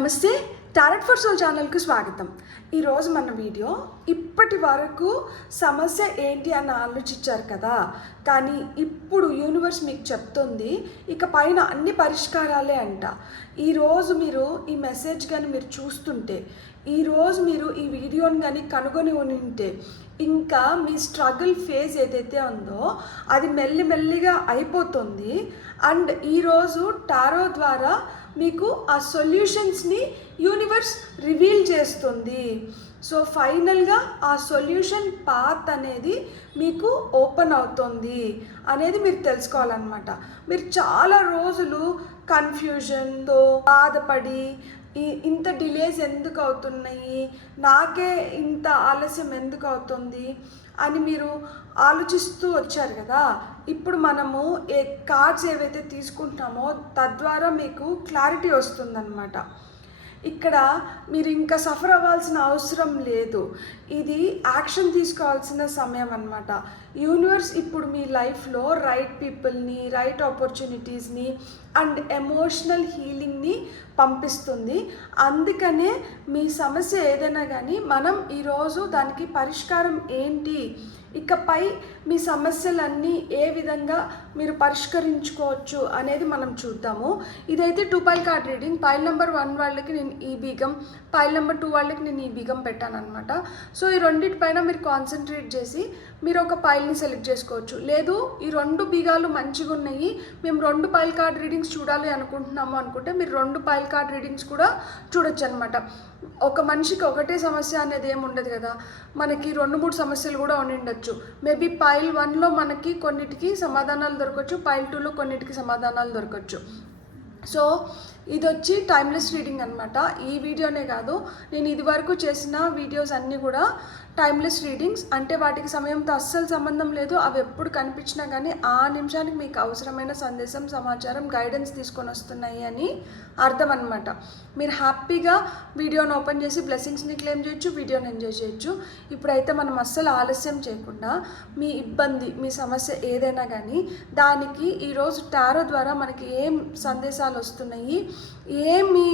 నమస్తే, tarot for soul ఛానల్కి స్వాగతం. ఈరోజు మన వీడియో ఇప్పటి వరకు సమస్య ఏంటి అని ఆలోచించారు కదా, కానీ ఇప్పుడు యూనివర్స్ మీకు చెప్తుంది ఇక పైన అన్ని పరిష్కారాలే అంట. ఈరోజు మీరు ఈ మెసేజ్ కానీ మీరు చూస్తుంటే, ఈరోజు మీరు ఈ వీడియోని కానీ కనుగొని ఉంటే ఇంకా మీ స్ట్రగుల్ ఫేజ్ ఏదైతే ఉందో అది మెల్లిమెల్లిగా అయిపోతుంది. అండ్ ఈరోజు టారో ద్వారా మీకు ఆ సొల్యూషన్స్ని యూనివర్స్ రివీల్ చేస్తుంది. సో ఫైనల్గా ఆ సొల్యూషన్ పాత్ అనేది మీకు ఓపెన్ అవుతుంది అనేది మీరు తెలుసుకోవాలన్నమాట. మీరు చాలా రోజులు కన్ఫ్యూజన్తో బాధపడి ఇంత డిలేస్ ఎందుకు అవుతున్నాయి, నాకే ఇంత ఆలస్యం ఎందుకు అవుతుంది అని మీరు ఆలోచిస్తూ వచ్చారు కదా. ఇప్పుడు మనము కార్డ్స్ ఏవైతే తీసుకుంటున్నామో తద్వారా మీకు క్లారిటీ వస్తుందన్నమాట. ఇక్కడ మీరు ఇంకా సఫర్ అవ్వాల్సిన అవసరం లేదు, ఇది యాక్షన్ తీసుకోవాల్సిన సమయం అన్నమాట. యూనివర్స్ ఇప్పుడు మీ లైఫ్లో రైట్ పీపుల్ని, రైట్ ఆపర్చునిటీస్ని అండ్ ఎమోషనల్ హీలింగ్ని పంపిస్తుంది. అందుకనే మీ సమస్య ఏదైనా కానీ మనం ఈరోజు దానికి పరిష్కారం ఏంటి, ఇకపై మీ సమస్యలన్నీ ఏ విధంగా మీరు పరిష్కరించుకోవచ్చు అనేది మనం చూద్దాము. ఇదైతే 2 pile card reading. Pile number 1 వాళ్ళకి నేను ఈ బీగం, పైల్ నెంబర్ 2 వాళ్ళకి నేను ఈ బీగం పెట్టాను అనమాట. సో ఈ రెండింటిపైన మీరు కాన్సన్ట్రేట్ చేసి మీరు ఒక పైల్ని సెలెక్ట్ చేసుకోవచ్చు. లేదు ఈ 2 బీగాలు మంచిగా ఉన్నాయి, మేము 2 పైల్ కార్డ్ రీడింగ్స్ చూడాలి అనుకుంటున్నాము అనుకుంటే మీరు 2 పైల్ కార్డ్ రీడింగ్స్ కూడా చూడొచ్చు అనమాట. ఒక మనిషికి ఒకటే సమస్య అనేది ఏమి ఉండదు కదా, మనకి 2-3 సమస్యలు కూడా ఉండిండొచ్చు. మేబీ పైల్ 1లో మనకి కొన్నిటికి సమాధానాలు దొరకవచ్చు, పైల్ 2లో కొన్నిటికి సమాధానాలు దొరకవచ్చు. సో ఇది వచ్చి టైమ్లెస్ రీడింగ్ అనమాట. ఈ వీడియోనే కాదు, నేను ఇది వరకు చేసిన వీడియోస్ అన్నీ కూడా టైమ్లెస్ రీడింగ్స్. అంటే వాటికి సమయంతో అస్సలు సంబంధం లేదు, అవి ఎప్పుడు కనిపించినా కానీ ఆ నిమిషానికి మీకు అవసరమైన సందేశం, సమాచారం, గైడెన్స్ తీసుకొని వస్తున్నాయి అని అర్థం అనమాట. మీరు హ్యాపీగా వీడియోని ఓపెన్ చేసి బ్లెస్సింగ్స్ని క్లెయిమ్ చేయొచ్చు, వీడియోని ఎంజాయ్ చేయొచ్చు. ఇప్పుడైతే మనం అస్సలు ఆలస్యం చేయకుండా మీ ఇబ్బంది, మీ సమస్య ఏదైనా కానీ దానికి ఈరోజు టారో ద్వారా మనకి ఏం సందేశాలు వస్తున్నాయి, ఏమి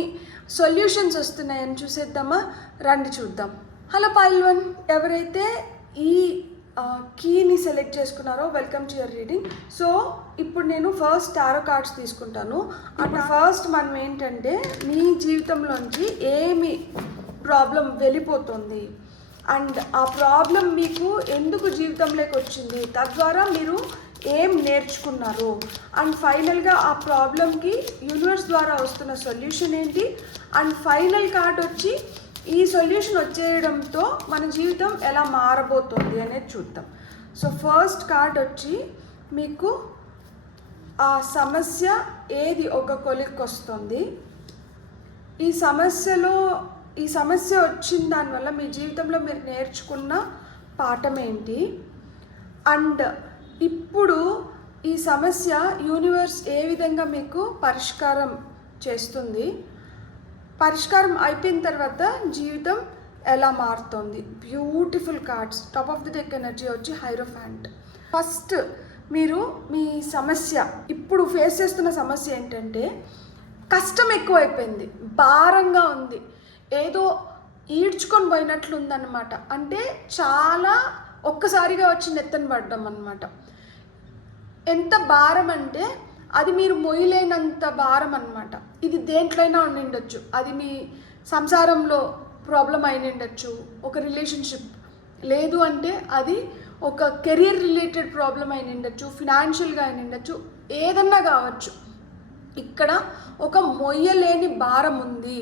సొల్యూషన్స్ వస్తున్నాయని చూసేద్దామా, రండి చూద్దాం. హలో పైల్ 1, ఎవరైతే ఈ కీని సెలెక్ట్ చేసుకున్నారో welcome to your reading. So ఇప్పుడు నేను ఫస్ట్ టారో కార్డ్స్ తీసుకుంటాను. అప్పుడు ఫస్ట్ మనం ఏంటంటే మీ జీవితంలోంచి ఏమి ప్రాబ్లం వెళ్ళిపోతుంది అండ్ ఆ ప్రాబ్లం మీకు ఎందుకు జీవితంలోకి వచ్చింది, తద్వారా మీరు ఏం నేర్చుకున్నారు అండ్ ఫైనల్గా ఆ ప్రాబ్లంకి యూనివర్స్ ద్వారా వస్తున్న సొల్యూషన్ ఏంటి అండ్ ఫైనల్ కార్డ్ వచ్చి ఈ సొల్యూషన్ వచ్చేయడంతో మన జీవితం ఎలా మారబోతుంది అనేది చూద్దాం. సో ఫస్ట్ కార్డ్ వచ్చి మీకు ఆ సమస్య ఏది ఒక కొలిక్కి వస్తుంది, ఈ సమస్య వచ్చిన దానివల్ల మీ జీవితంలో మీరు నేర్చుకున్న పాఠం ఏంటి అండ్ ఇప్పుడు ఈ సమస్య యూనివర్స్ ఏ విధంగా మీకు పరిష్కారం చేస్తుంది, పరిష్కారం అయిపోయిన తర్వాత జీవితం ఎలా మారుతుంది. Beautiful cards. Top of the deck energy వచ్చి హైరోఫాంట్. ఫస్ట్ మీరు మీ సమస్య, ఇప్పుడు ఫేస్ చేస్తున్న సమస్య ఏంటంటే కష్టం ఎక్కువైపోయింది, భారంగా ఉంది, ఏదో ఈడ్చుకొని పోయినట్లు ఉందన్నమాట. అంటే చాలా ఒక్కసారిగా వచ్చి నెత్తని పడ్డం అన్నమాట. ఎంత భారం అంటే అది మీరు మొయ్యలేనంత భారం అన్నమాట. ఇది దేంట్లైనా ఉండిండొచ్చు, అది మీ సంసారంలో ప్రాబ్లం అయినిండొచ్చు, ఒక రిలేషన్షిప్, లేదు అంటే అది ఒక కెరీర్ రిలేటెడ్ ప్రాబ్లం అయినిండొచ్చు, ఫినాన్షియల్గా అయినిండొచ్చు, ఏదన్నా కావచ్చు. ఇక్కడ ఒక మొయ్యలేని భారం ఉంది,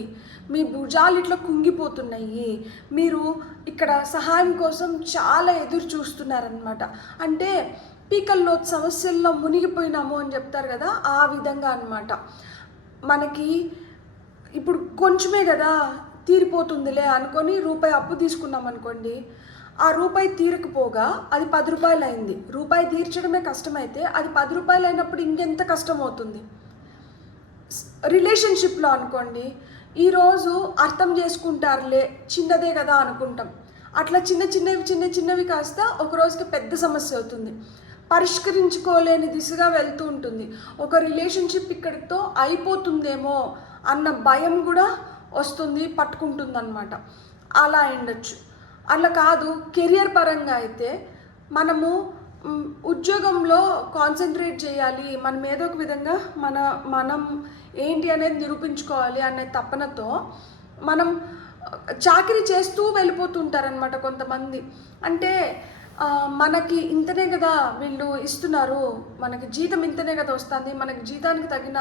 మీ భుజాలు ఇట్లా కుంగిపోతున్నాయి, మీరు ఇక్కడ సహాయం కోసం చాలా ఎదురు చూస్తున్నారనమాట. అంటే పీకల్లో సమస్యల్లో మునిగిపోయినాము అని చెప్తారు కదా, ఆ విధంగా అన్నమాట. మనకి ఇప్పుడు కొంచెమే కదా తీరిపోతుందిలే అనుకొని రూపాయి అప్పు తీసుకున్నాం అనుకోండి, ఆ రూపాయి తీరకపోగా అది 10 రూపాయలు అయింది. రూపాయి తీర్చడమే కష్టమైతే అది 10 రూపాయలు అయినప్పుడు ఇంకెంత కష్టం అవుతుంది. రిలేషన్షిప్లో అనుకోండి, ఈరోజు అర్థం చేసుకుంటారులే, చిన్నదే కదా అనుకుంటాం, అట్లా చిన్న చిన్నవి కాస్త ఒక రోజుకి పెద్ద సమస్య అవుతుంది, పరిష్కరించుకోలేని దిశగా వెళ్తూ ఉంటుంది. ఒక రిలేషన్షిప్ ఇక్కడితో అయిపోతుందేమో అన్న భయం కూడా వస్తుంది, పట్టుకుంటుంది అనమాట. అలా ఉండొచ్చు. అలా కాదు, కెరియర్ పరంగా అయితే మనము ఉద్యోగంలో కాన్సన్ట్రేట్ చేయాలి, మనం ఏదో ఒక విధంగా మనం ఏంటి అనేది నిరూపించుకోవాలి అనే తపనతో మనం చాకరీ చేస్తూ వెళ్ళిపోతుంటారనమాట కొంతమంది. అంటే మనకి ఇంతనే కదా వీళ్ళు ఇస్తున్నారు, మనకి జీతం ఇంతనే కదా వస్తుంది, మనకి జీతానికి తగిన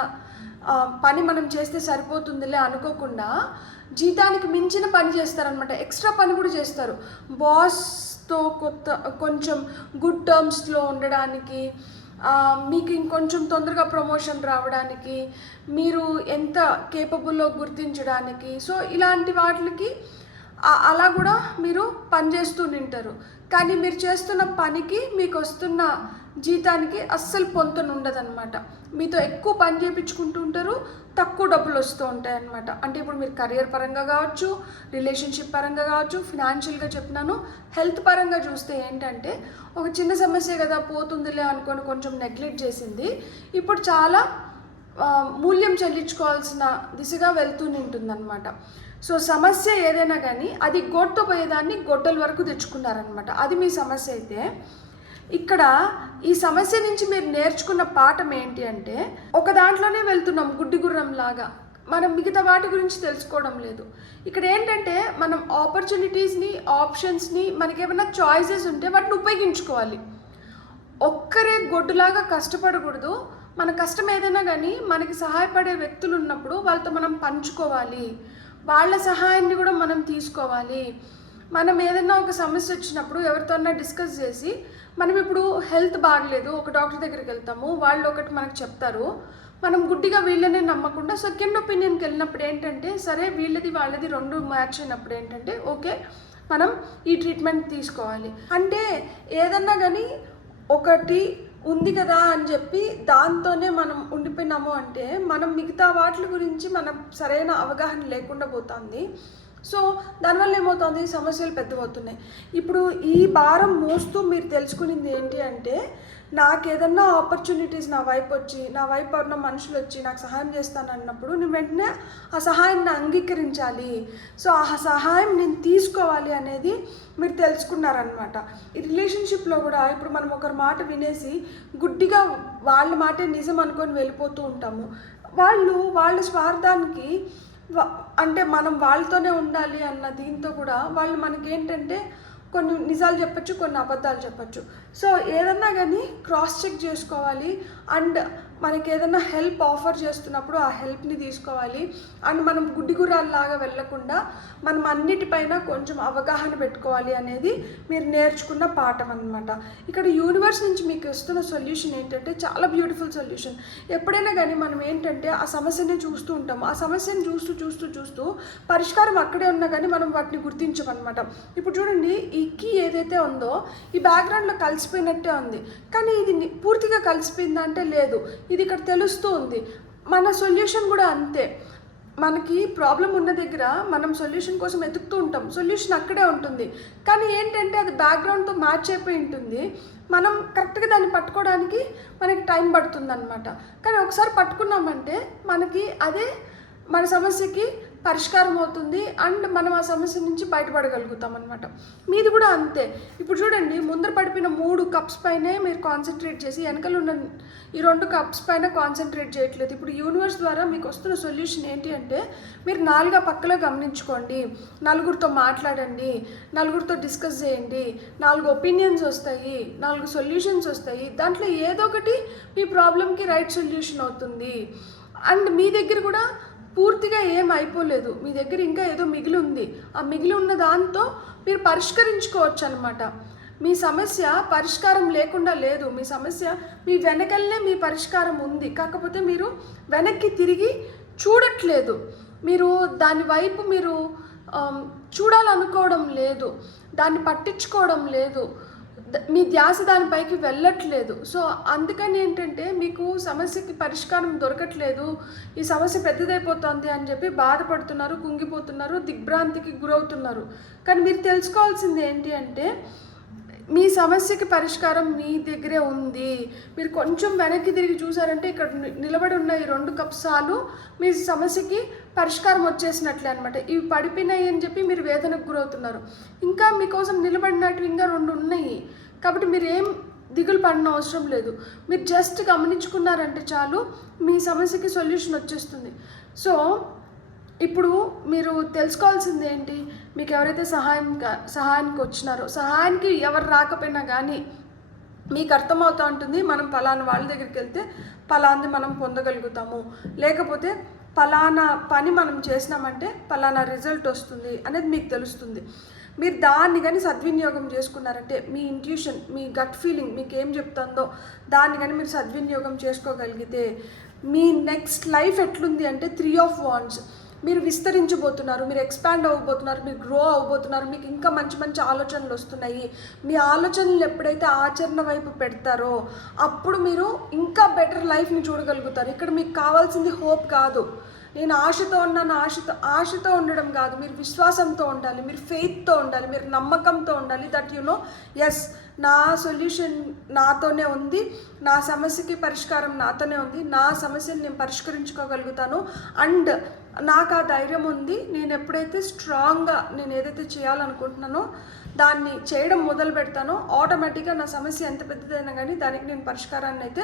పని మనం చేస్తే సరిపోతుందిలే అనుకోకుండా జీతానికి మించిన పని చేస్తారనమాట. ఎక్స్ట్రా పని కూడా చేస్తారు. బాస్తో కొంచెం గుడ్ టర్మ్స్లో ఉండడానికి, మీకు ఇంకొంచెం తొందరగా ప్రమోషన్ రావడానికి, మీరు ఎంత కేపబుల్లో గుర్తించడానికి. సో ఇలాంటి వాటికి అలా కూడా మీరు పనిచేస్తూ ఉంటారు. కానీ మీరు చేస్తున్న పనికి మీకు వస్తున్న జీతానికి అస్సలు పొంతన ఉండదన్నమాట. మీతో ఎక్కువ పని చేయించుకుంటూ ఉంటారు, తక్కువ డబ్బులు వస్తూ ఉంటాయి అన్నమాట. అంటే ఇప్పుడు మీరు కెరియర్ పరంగా కావచ్చు, రిలేషన్షిప్ పరంగా కావచ్చు, ఫినాన్షియల్గా చెప్పినాను, హెల్త్ పరంగా చూస్తే ఏంటంటే ఒక చిన్న సమస్య కదా పోతుందిలే అనుకొని కొంచెం నెగ్లెక్ట్ చేసింది ఇప్పుడు చాలా మూల్యం చెల్లించుకోవాల్సిన దిశగా వెళ్తూ ఉంటుందన్నమాట. సో సమస్య ఏదైనా కానీ అది గొడ్తో పోయేదాన్ని గొడ్డల వరకు తెచ్చుకున్నారనమాట. అది మీ సమస్య అయితే ఇక్కడ ఈ సమస్య నుంచి మీరు నేర్చుకున్న పాఠం ఏంటి అంటే, ఒక దాంట్లోనే వెళ్తున్నాం గుడ్డి గుర్రం లాగా, మనం మిగతా వాటి గురించి తెలుసుకోవడం లేదు. ఇక్కడ ఏంటంటే మనం ఆపర్చునిటీస్ని, ఆప్షన్స్ని, మనకేమైనా చాయిసెస్ ఉంటే వాటిని ఉపయోగించుకోవాలి. ఒక్కరే గొడ్డులాగా కష్టపడకూడదు. మన కష్టం ఏదైనా కానీ మనకి సహాయపడే వ్యక్తులు ఉన్నప్పుడు వాళ్ళతో మనం పంచుకోవాలి, వాళ్ళ సహాయాన్ని కూడా మనం తీసుకోవాలి. మనం ఏదైనా ఒక సమస్య వచ్చినప్పుడు ఎవరితోన్నా డిస్కస్ చేసి, మనం ఇప్పుడు హెల్త్ బాగలేదు, ఒక డాక్టర్ దగ్గరికి వెళ్తాము, వాళ్ళు ఒకటి మనకు చెప్తారు, మనం గుడ్డిగా వీళ్ళనే నమ్మకుండా సెకండ్ ఒపీనియన్కి వెళ్ళినప్పుడు ఏంటంటే సరే వీళ్ళది వాళ్ళది రెండు మ్యాచ్ అయినప్పుడు ఏంటంటే ఓకే మనం ఈ ట్రీట్మెంట్ తీసుకోవాలి. అంటే ఏదన్నా కానీ ఒకటి ఉంది కదా అని చెప్పి దాంతోనే మనం ఉండిపోయినాము అంటే మనం మిగతా వాటి గురించి మనం సరైన అవగాహన లేకుండా పోతుంది. సో దానివల్ల ఏమవుతుంది, సమస్యలు పెద్దవవుతున్నాయి. ఇప్పుడు ఈ భారం మోస్తూ మీరు తెలుసుకునేది ఏంటి అంటే, నాకు ఏదన్నా ఆపర్చునిటీస్ నా వైపు వచ్చి, నా వైపు ఉన్న మనుషులు వచ్చి నాకు సహాయం చేస్తాను అన్నప్పుడు నేను వెంటనే ఆ సహాయాన్ని అంగీకరించాలి. సో ఆ సహాయం నేను తీసుకోవాలి అనేది మీరు తెలుసుకున్నారనమాట. ఈ రిలేషన్షిప్లో కూడా ఇప్పుడు మనం ఒకరి మాట వినేసి గుడ్డిగా వాళ్ళ మాటే నిజం అనుకొని వెళ్ళిపోతూ ఉంటాము. వాళ్ళ స్వార్థానికి అంటే మనం వాళ్ళతోనే ఉండాలి అన్న దీంతో కూడా వాళ్ళు మనకేంటంటే కొన్ని నిజాలు చెప్పచ్చు, కొన్ని అబద్ధాలు చెప్పచ్చు. సో ఏదన్నా కానీ క్రాస్ చెక్ చేసుకోవాలి. అండ్ మనకి ఏదైనా హెల్ప్ ఆఫర్ చేస్తున్నప్పుడు ఆ హెల్ప్ని తీసుకోవాలి. అండ్ మనం గుడ్డి గుర్రాల్లాగా వెళ్ళకుండా మనం అన్నిటిపైన కొంచెం అవగాహన పెట్టుకోవాలి అనేది మీరు నేర్చుకున్న పాఠం అనమాట. ఇక్కడ యూనివర్స్ నుంచి మీకు వస్తున్న సొల్యూషన్ ఏంటంటే చాలా బ్యూటిఫుల్ సొల్యూషన్. ఎప్పుడైనా కానీ మనం ఏంటంటే ఆ సమస్యని చూస్తూ ఉంటాము, ఆ సమస్యను చూస్తూ పరిష్కారం అక్కడే ఉన్నా కానీ మనం వాటిని గుర్తించమన్నమాట. ఇప్పుడు చూడండి, ఈ కీ ఏదైతే ఉందో ఈ బ్యాక్గ్రౌండ్లో కలిసిపోయినట్టే ఉంది, కానీ ఇది పూర్తిగా కలిసిపోయిందా అంటే లేదు, ఇది ఇక్కడ తెలుస్తూ ఉంది. మన సొల్యూషన్ కూడా అంతే. మనకి ప్రాబ్లం ఉన్న దగ్గర మనం సొల్యూషన్ కోసం వెతుకుతూ ఉంటాం, సొల్యూషన్ అక్కడే ఉంటుంది, కానీ ఏంటంటే అది బ్యాక్గ్రౌండ్తో మ్యాచ్ అయిపోయి ఉంటుంది. మనం కరెక్ట్గా దాన్ని పట్టుకోవడానికి మనకి టైం పడుతుంది అనమాట. కానీ ఒకసారి పట్టుకున్నామంటే మనకి అదే మన సమస్యకి పరిష్కారం అవుతుంది. అండ్ మనం ఆ సమస్య నుంచి బయటపడగలుగుతాం అనమాట. మీది కూడా అంతే. ఇప్పుడు చూడండి, ముందర పడిపోయిన 3 కప్స్ పైనే మీరు కాన్సన్ట్రేట్ చేసి వెనకలు ఉన్న ఈ 2 కప్స్ పైన కాన్సన్ట్రేట్ చేయట్లేదు. ఇప్పుడు యూనివర్స్ ద్వారా మీకు వస్తున్న సొల్యూషన్ ఏంటి అంటే, మీరు 4 పక్కలో గమనించుకోండి, నలుగురితో మాట్లాడండి, నలుగురితో డిస్కస్ చేయండి, 4 ఒపీనియన్స్ వస్తాయి, 4 సొల్యూషన్స్ వస్తాయి. దాంట్లో ఏదో ఒకటి మీ ప్రాబ్లంకి రైట్ సొల్యూషన్ అవుతుంది. అండ్ మీ దగ్గర కూడా పూర్తిగా ఏం అయిపోలేదు, మీ దగ్గర ఇంకా ఏదో మిగిలి ఉంది. ఆ మిగిలి ఉన్న దాంతో మీరు పరిష్కరించుకోవచ్చు అనమాట. మీ సమస్య పరిష్కారం లేకుండా లేదు, మీ సమస్య మీ వెనకల్లే మీ పరిష్కారం ఉంది. కాకపోతే మీరు వెనక్కి తిరిగి చూడట్లేదు, మీరు దాని వైపు మీరు చూడాలనుకోవడం లేదు, దాన్ని పట్టించుకోవడం లేదు, మీ ధ్యాస దానిపైకి వెళ్ళట్లేదు. సో అందుకని ఏంటంటే మీకు సమస్యకి పరిష్కారం దొరకట్లేదు, ఈ సమస్య పెద్దదైపోతుంది అని చెప్పి బాధపడుతున్నారు, కుంగిపోతున్నారు, దిగ్భ్రాంతికి గురవుతున్నారు. కానీ మీరు తెలుసుకోవాల్సింది ఏంటి అంటే, మీ సమస్యకి పరిష్కారం మీ దగ్గరే ఉంది. మీరు కొంచెం వెనక్కి తిరిగి చూసారంటే ఇక్కడ నిలబడి ఉన్న ఈ 2 కప్సాలు మీ సమస్యకి పరిష్కారం వచ్చేసినట్లే అనమాట. ఇవి పడిపోయినాయి అని చెప్పి మీరు వేదనకు గురవుతున్నారు. ఇంకా మీకోసం నిలబడినట్టు ఇంకా 2 ఉన్నాయి. కాబట్టి మీరు ఏం దిగులు పడిన అవసరం లేదు. మీరు జస్ట్ గమనించుకున్నారంటే చాలు, మీ సమస్యకి సొల్యూషన్ వచ్చేస్తుంది. సో ఇప్పుడు మీరు తెలుసుకోవాల్సింది ఏంటి, మీకు ఎవరైతే సహాయానికి వచ్చినారో, సహాయానికి ఎవరు రాకపోయినా కానీ మీకు అర్థమవుతూ ఉంటుంది, మనం పలానా వాళ్ళ దగ్గరికి వెళ్తే పలాంది మనం పొందగలుగుతాము, లేకపోతే పలానా పని మనం చేసినామంటే పలానా రిజల్ట్ వస్తుంది అనేది మీకు తెలుస్తుంది. మీరు దాన్ని కానీ సద్వినియోగం చేసుకున్నారంటే, మీ ఇంట్యూషన్, మీ గట్ ఫీలింగ్ మీకు ఏం చెప్తుందో దాన్ని కానీ మీరు సద్వినియోగం చేసుకోగలిగితే, మీ నెక్స్ట్ లైఫ్ ఎట్లుంది అంటే 3 ఆఫ్ వాండ్స్. మీరు విస్తరించబోతున్నారు, మీరు ఎక్స్పాండ్ అవ్వబోతున్నారు, మీరు గ్రో అవ్వబోతున్నారు, మీకు ఇంకా మంచి మంచి ఆలోచనలు వస్తున్నాయి. మీ ఆలోచనలు ఎప్పుడైతే ఆచరణ వైపు పెడతారో అప్పుడు మీరు ఇంకా బెటర్ లైఫ్ని చూడగలుగుతారు. ఇక్కడ మీకు కావాల్సింది హోప్ కాదు, నేను ఆశతో ఉన్నాను, ఆశతో ఉండడం కాదు, మీరు విశ్వాసంతో ఉండాలి, మీరు ఫెయిత్తో ఉండాలి, మీరు నమ్మకంతో ఉండాలి. దట్ ఎస్, నా సొల్యూషన్ నాతోనే ఉంది, నా సమస్యకి పరిష్కారం నాతోనే ఉంది, నా సమస్యని నేను పరిష్కరించుకోగలుగుతాను, అండ్ నాకు ఆ ధైర్యం ఉంది. నేను ఎప్పుడైతే స్ట్రాంగ్గా నేను ఏదైతే చేయాలనుకుంటున్నానో దాన్ని చేయడం మొదలు పెడతానో ఆటోమేటిక్గా నా సమస్య ఎంత పెద్దదైనా కానీ దానికి నేను పరిష్కారాన్ని అయితే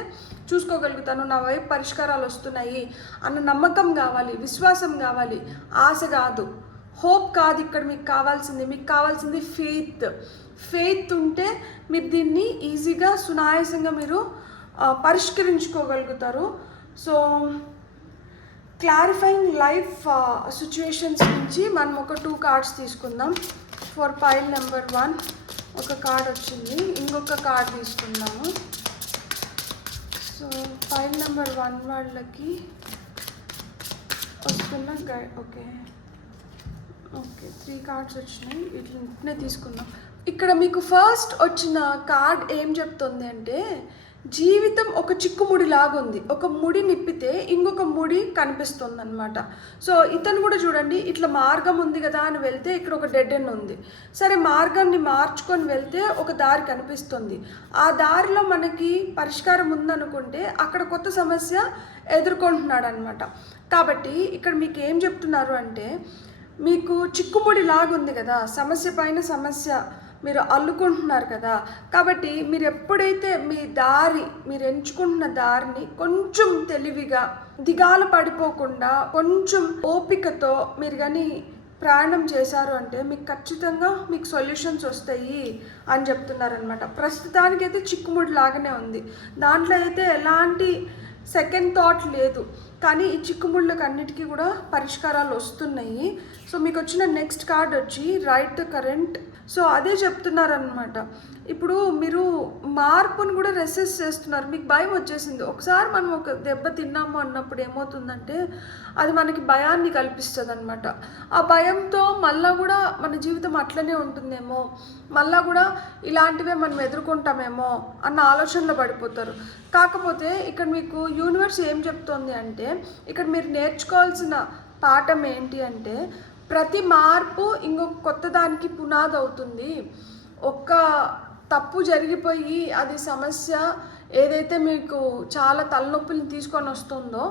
చూసుకోగలుగుతాను, నా వైపు పరిష్కారాలు వస్తున్నాయి అన్న నమ్మకం కావాలి, విశ్వాసం కావాలి, ఆశ కాదు, హోప్ కాదు. ఇక్కడ మీకు కావాల్సింది ఫెయిత్ ఉంటే మీరు దీన్ని ఈజీగా సునాయాసంగా మీరు పరిష్కరించుకోగలుగుతారు. సో క్లారిఫైయింగ్ లైఫ్ సిచ్యువేషన్స్ నుంచి మనం ఒక 2 కార్డ్స్ తీసుకుందాం. ఫర్ పైల్ నెంబర్ 1 ఒక కార్డ్ వచ్చింది, ఇంకొక కార్డ్ తీసుకుందాము. సో పైల్ నెంబర్ 1 వాళ్ళకి వస్తున్న ఓకే 3 కార్డ్స్ వచ్చినాయి, వీటిని తీసుకుందాం. ఇక్కడ మీకు ఫస్ట్ వచ్చిన కార్డ్ ఏం చెప్తుంది అంటే, జీవితం ఒక చిక్కుముడి లాగుంది, ఒక ముడి నిప్పితే ఇంకొక ముడి కనిపిస్తుంది అనమాట. సో ఇతను కూడా చూడండి, ఇట్లా మార్గం ఉంది కదా అని వెళ్తే ఇక్కడ ఒక డెడ్ ఎండ్ ఉంది. సరే, మార్గాన్ని మార్చుకొని వెళ్తే ఒక దారి కనిపిస్తుంది, ఆ దారిలో మనకి పరిష్కారం ఉందనుకుంటే అక్కడ కొత్త సమస్య ఎదుర్కొంటున్నాడు అనమాట. కాబట్టి ఇక్కడ మీకు ఏం చెప్తున్నారు అంటే, మీకు చిక్కుముడి లాగుంది కదా, సమస్య పైన సమస్య మీరు అల్లుకుంటున్నారు కదా. కాబట్టి మీరు ఎప్పుడైతే మీరు ఎంచుకుంటున్న దారిని కొంచెం తెలివిగా, దిగాలు పడిపోకుండా, కొంచెం ఓపికతో మీరు కానీ ప్రయాణం చేశారు అంటే మీకు ఖచ్చితంగా మీకు సొల్యూషన్స్ వస్తాయి అని చెప్తున్నారనమాట. ప్రస్తుతానికైతే చిక్కుముడి లాగానే ఉంది, దాంట్లో అయితే ఎలాంటి సెకండ్ థాట్ లేదు, కానీ ఈ చిక్కుముళ్ళకి అన్నిటికీ కూడా పరిష్కారాలు వస్తున్నాయి. సో మీకు వచ్చిన నెక్స్ట్ కార్డ్ వచ్చి రైట్ కరెంట్. సో అదే చెప్తున్నారనమాట, ఇప్పుడు మీరు మార్పును కూడా రెసిస్ట్ చేస్తున్నారు, మీకు భయం వచ్చేసింది. ఒకసారి మనం ఒక దెబ్బ తిన్నాము అన్నప్పుడు ఏమవుతుందంటే అది మనకి భయాన్ని కల్పిస్తుంది అనమాట. ఆ భయంతో మళ్ళా కూడా మన జీవితం అట్లనే ఉంటుందేమో, మళ్ళా కూడా ఇలాంటివే మనం ఎదుర్కొంటామేమో అన్న ఆలోచనలో పడిపోతారు. కాకపోతే ఇక్కడ మీకు యూనివర్స్ ఏం చెప్తోంది అంటే, ఇక్కడ మీరు నేర్చుకోవాల్సిన పాఠం ఏంటి అంటే, ప్రతి మార్పు ఇంకొక కొత్త దానికి పునాది అవుతుంది. ఒక్క తప్పు జరిగిపోయి అది సమస్య ఏదైతే మీకు చాలా తలనొప్పిని తీసుకొని వస్తుందో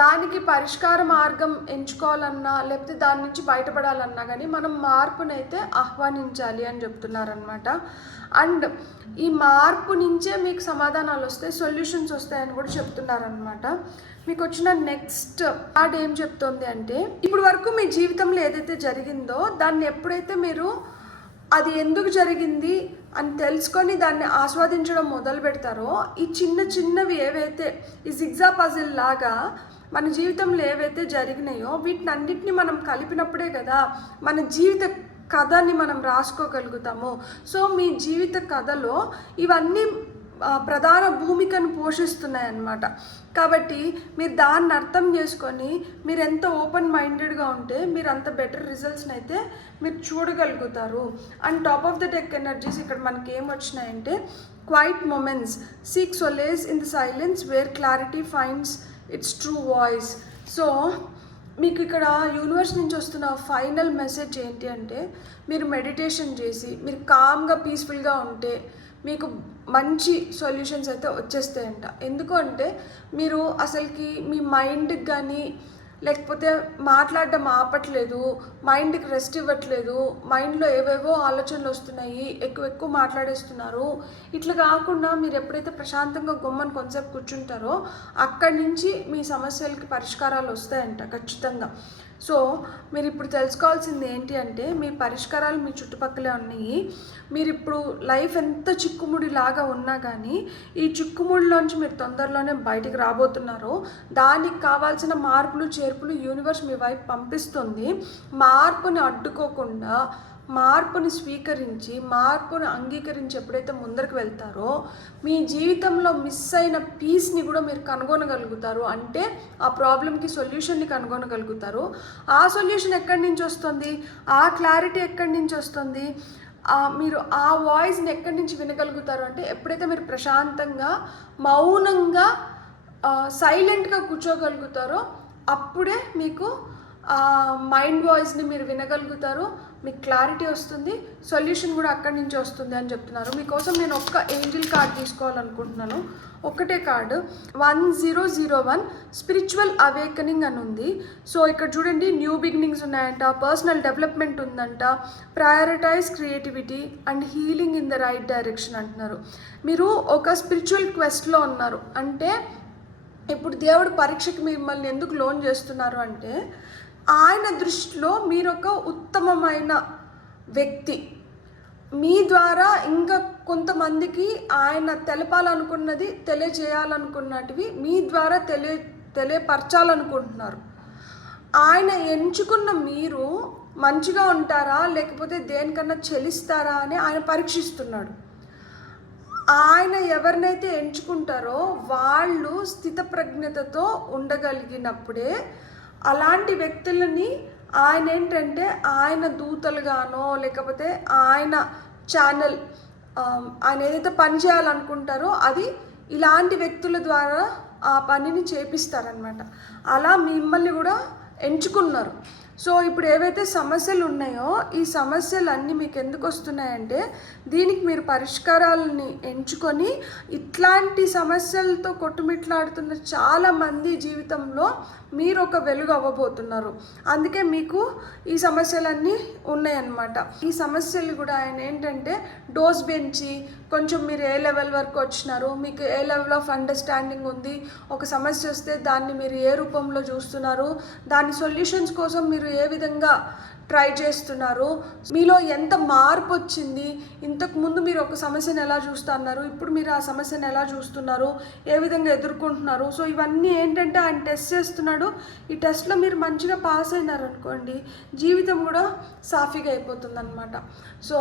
దానికి పరిష్కార మార్గం ఎంచుకోవాలన్నా, లేకపోతే దాని నుంచి బయటపడాలన్నా కానీ మనం మార్పునైతే ఆహ్వానించాలి అని చెప్తున్నారనమాట. అండ్ ఈ మార్పు నుంచే మీకు సమాధానాలు వస్తాయి, సొల్యూషన్స్ వస్తాయని కూడా చెప్తున్నారనమాట. మీకు వచ్చిన నెక్స్ట్ కార్డ్ ఏం చెప్తుంది అంటే, ఇప్పుడు వరకు మీ జీవితంలో ఏదైతే జరిగిందో దాన్ని ఎప్పుడైతే మీరు అది ఎందుకు జరిగింది అని తెలుసుకొని దాన్ని ఆస్వాదించడం మొదలు పెడతారో, ఈ చిన్నవి ఏవైతే ఈ జిగ్జా పజిల్ లాగా మన జీవితంలో ఏవైతే జరిగినాయో వీటిని అన్నిటిని మనం కలిపినప్పుడే కదా మన జీవిత కథని మనం రాసుకోగలుగుతాము. సో మీ జీవిత కథలో ఇవన్నీ ప్రధాన భూమికను పోషిస్తున్నాయి అన్నమాట. కాబట్టి మీరు దాన్ని అర్థం చేసుకొని మీరు ఎంత ఓపెన్ మైండెడ్గా ఉంటే మీరు అంత బెటర్ రిజల్ట్స్ని అయితే మీరు చూడగలుగుతారు. And top of the deck energies ఇక్కడ మనకి ఏం వచ్చినాయంటే, quiet moments, seek solace in the silence where clarity finds its true voice. So మీకు ఇక్కడ యూనివర్స్ నుంచి వస్తున్న ఫైనల్ మెసేజ్ ఏంటి అంటే, మీరు మెడిటేషన్ చేసి మీరు కామ్గా పీస్ఫుల్గా ఉంటే మీకు మంచి సొల్యూషన్స్ అయితే వచ్చేస్తాయంట. ఎందుకు అంటే మీరు అసలుకి మీ మైండ్కి కానీ లేకపోతే మాట్లాడడం ఆపట్లేదు, మైండ్కి రెస్ట్ ఇవ్వట్లేదు, మైండ్లో ఏవేవో ఆలోచనలు వస్తున్నాయి, ఎక్కువ మాట్లాడేస్తున్నారు. ఇట్లా కాకుండా మీరు ఎప్పుడైతే ప్రశాంతంగా గొమ్మని కొంతసేపు కూర్చుంటారో అక్కడి నుంచి మీ సమస్యలకి పరిష్కారాలు వస్తాయంట ఖచ్చితంగా. సో మీరు ఇప్పుడు తెలుసుకోవాల్సింది ఏంటి అంటే, మీ పరిష్కారాలు మీ చుట్టుపక్కలే ఉన్నాయి. మీరు ఇప్పుడు లైఫ్ ఎంత చిక్కుముడిలాగా ఉన్నా కానీ ఈ చిక్కుముడిలోంచి మీరు తొందరలోనే బయటికి రాబోతున్నారు. దానికి కావాల్సిన మార్పులు చేర్పులు యూనివర్స్ మీ వైపు పంపిస్తుంది. మార్పుని అడ్డుకోకుండా మార్పుని స్వీకరించి మార్పుని అంగీకరించి ఎప్పుడైతే ముందరికి వెళ్తారో మీ జీవితంలో మిస్ అయిన పీస్ని కూడా మీరు కనుగొనగలుగుతారు. అంటే ఆ ప్రాబ్లంకి సొల్యూషన్ని కనుగొనగలుగుతారు. ఆ సొల్యూషన్ ఎక్కడి నుంచి వస్తుంది, ఆ క్లారిటీ ఎక్కడి నుంచి వస్తుంది, మీరు ఆ వాయిస్ని ఎక్కడి నుంచి వినగలుగుతారు అంటే ఎప్పుడైతే మీరు ప్రశాంతంగా మౌనంగా సైలెంట్గా కూర్చోగలుగుతారో అప్పుడే మీకు మైండ్ వాయిస్ని మీరు వినగలుగుతారు. మీకు క్లారిటీ వస్తుంది, సొల్యూషన్ కూడా అక్కడి నుంచి వస్తుంది అని చెప్తున్నారు. మీకోసం నేను ఒక్క ఏంజిల్ కార్డ్ తీసుకోవాలనుకుంటున్నాను. ఒకటే కార్డు 1001 స్పిరిచువల్ అవేకనింగ్ అని ఉంది. సో ఇక్కడ చూడండి, న్యూ బిగినింగ్స్ ఉన్నాయంట, పర్సనల్ డెవలప్మెంట్ ఉందంట, prioritize creativity and healing in the right direction అంటున్నారు. మీరు ఒక స్పిరిచువల్ క్వెస్ట్లో ఉన్నారు. అంటే ఇప్పుడు దేవుడు పరీక్షకి మిమ్మల్ని ఎందుకు లోన్ చేస్తున్నారు అంటే, ఆయన దృష్టిలో మీరు ఒక ఉత్తమమైన వ్యక్తి. మీ ద్వారా ఇంకా కొంతమందికి ఆయన తెలపాలనుకున్నది, తెలియజేయాలనుకున్నటివి మీ ద్వారా తెలియపరచాలనుకుంటున్నారు. ఆయన ఎంచుకున్న మీరు మంచిగా ఉంటారా లేకపోతే దేనికన్నా చెలిస్తారా అని ఆయన పరీక్షిస్తున్నాడు. ఆయన ఎవరినైతే ఎంచుకుంటారో వాళ్ళు స్థితప్రజ్ఞతతో ఉండగలిగినప్పుడే అలాంటి వ్యక్తులని ఆయన ఏంటంటే ఆయన దూతలుగానో లేకపోతే ఆయన ఛానల్ ఆయన ఏదైతే పని చేయాలనుకుంటారో అది ఇలాంటి వ్యక్తుల ద్వారా ఆ పనిని చేపిస్తారనమాట. అలా మిమ్మల్ని కూడా ఎంచుకున్నారు. సో ఇప్పుడు ఏవైతే సమస్యలు ఉన్నాయో ఈ సమస్యలన్నీ మీకు ఎందుకు వస్తున్నాయంటే, దీనికి మీరు పరిష్కారాలని ఎంచుకొని ఇట్లాంటి సమస్యలతో కొట్టుమిట్లాడుతున్న చాలామంది జీవితంలో మీరు ఒక వెలుగు అవ్వబోతున్నారు. అందుకే మీకు ఈ సమస్యలన్నీ ఉన్నాయన్నమాట. ఈ సమస్యలు కూడా ఆయన ఏంటంటే డోస్ పెంచి కొంచెం మీరు ఏ లెవెల్ వరకు వచ్చినారు, మీకు ఏ లెవెల్ ఆఫ్ అండర్స్టాండింగ్ ఉంది, ఒక సమస్య వస్తే దాన్ని మీరు ఏ రూపంలో చూస్తున్నారు, దాని సొల్యూషన్స్ కోసం మీరు ఏ విధంగా ట్రై చేస్తున్నారు, మీలో ఎంత మార్పు వచ్చింది, ఇంతకుముందు మీరు ఒక సమస్యను ఎలా చూస్తున్నారు, ఇప్పుడు మీరు ఆ సమస్యను ఎలా చూస్తున్నారు, ఏ విధంగా ఎదుర్కొంటున్నారు. సో ఇవన్నీ ఏంటంటే ఆయన టెస్ట్ చేస్తున్నాడు. ఈ టెస్ట్లో మీరు మంచిగా పాస్ అయినారనుకోండి, జీవితం కూడా సాఫీగా అయిపోతుంది అనమాట. సో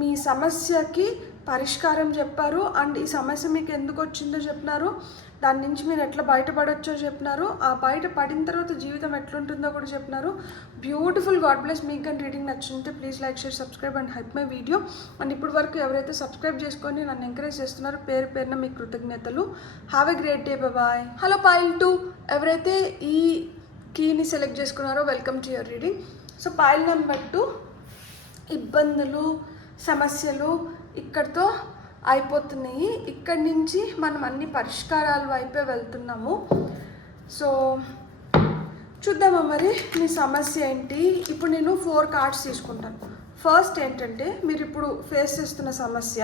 మీ సమస్యకి పరిష్కారం చెప్పారు, అండ్ ఈ సమస్య మీకు ఎందుకు వచ్చిందో చెప్పినారు, దాని నుంచి మీరు ఎట్లా బయటపడొచ్చో చెప్పినారు, ఆ బయట పడిన తర్వాత జీవితం ఎట్లుంటుందో కూడా చెప్పినారు. బ్యూటిఫుల్. God bless. మీకు కానీ రీడింగ్ నచ్చుంటే please like, share, subscribe and help my video. And ఇప్పటి వరకు ఎవరైతే సబ్స్క్రైబ్ చేసుకొని నన్ను ఎంకరేజ్ చేస్తున్నారో పేరు పేరున మీకు కృతజ్ఞతలు. Have a great day. Bye. Hello pile 2 ఎవరైతే ఈ కీని సెలెక్ట్ చేసుకున్నారో welcome to your reading. So pile number 2 ఇబ్బందులు సమస్యలు ఇక్కడితో అయిపోతున్నాయి. ఇక్కడి నుంచి మనం అన్ని పరిష్కారాల వైపే వెళ్తున్నాము. సో చూద్దామా మరి మీ సమస్య ఏంటి. ఇప్పుడు నేను 4 కార్డ్స్ తీసుకుంటాను. ఫస్ట్ ఏంటంటే మీరు ఇప్పుడు ఫేస్ చేస్తున్న సమస్య,